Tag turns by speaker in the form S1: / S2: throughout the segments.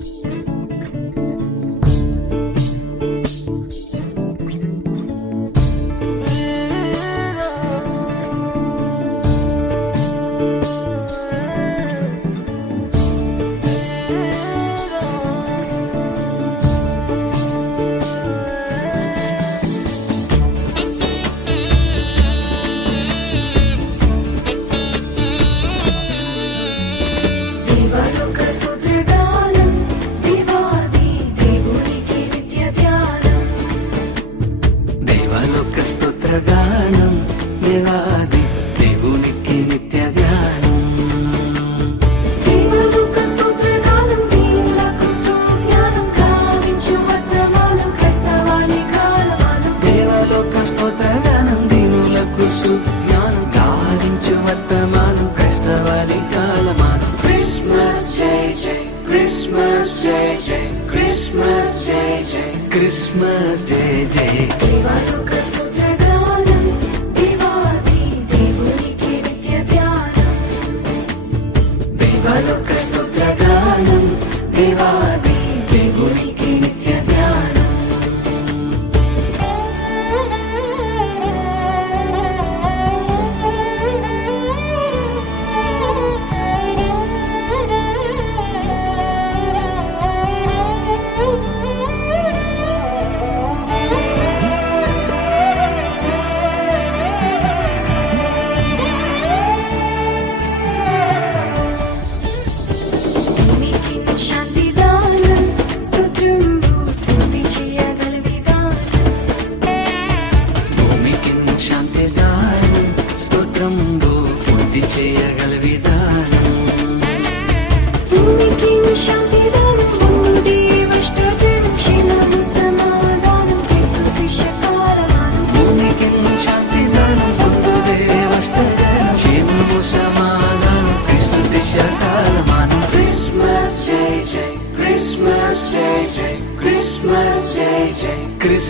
S1: Bye.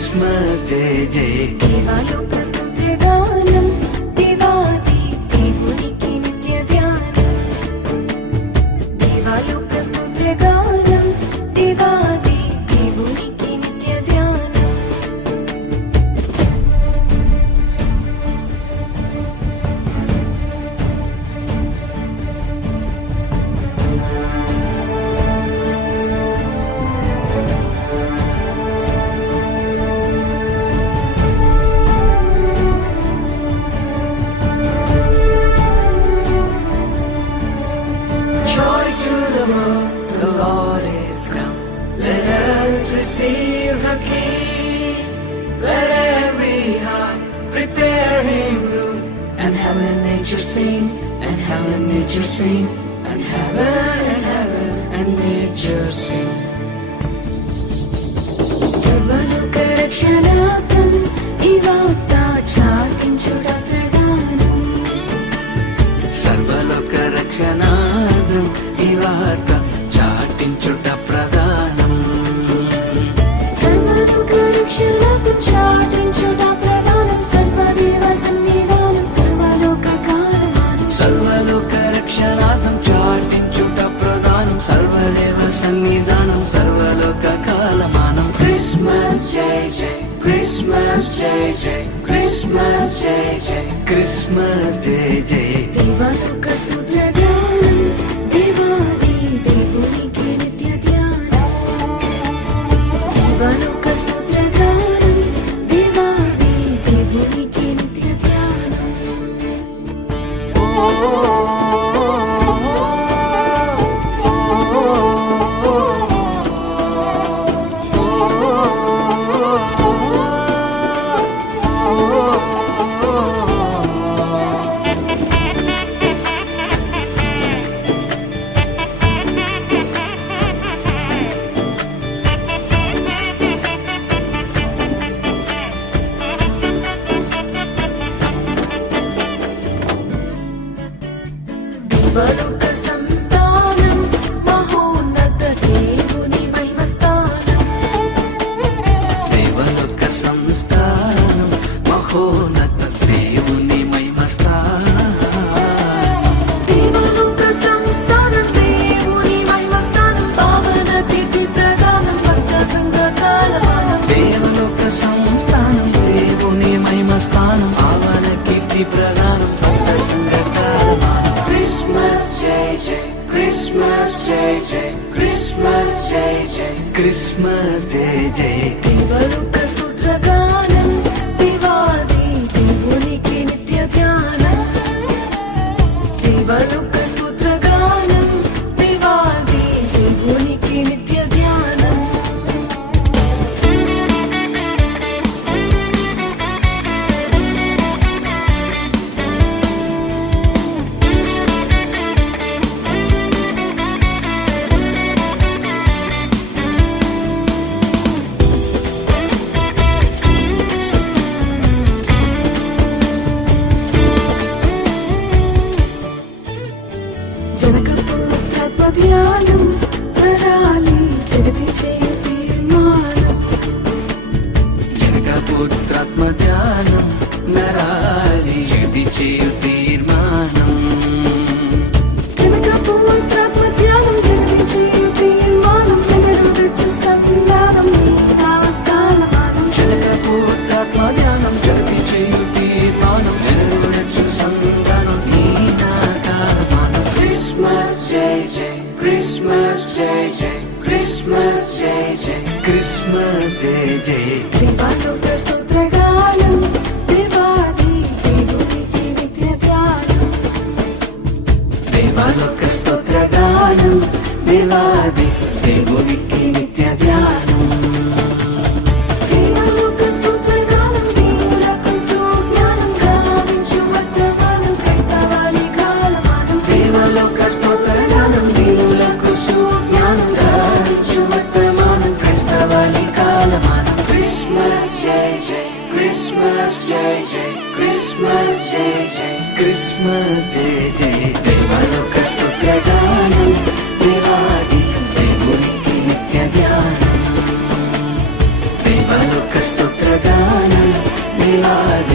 S1: Christmas Day Day. Hey, receive her King. Let every heart prepare him room, and heaven nature sing, and heaven nature sing, and heaven and heaven and nature sing.
S2: సర్వలోక రక్షణార్థం ఈ వార్త చాటించుట ప్రధానం
S1: సర్వలోక రక్షణార్థం ఈ వార్త
S2: సన్నిధానం సర్వలోక కాలమానం.
S1: క్రిస్మస్ జై జై క్రిస్మస్ జై జై క్రిస్మస్ జై జై. క్రిస్మస్ జై జై.
S2: దేవా స్తుత్రగానం దేవాది దేవు
S1: But. Christmas te o tempo. Lord.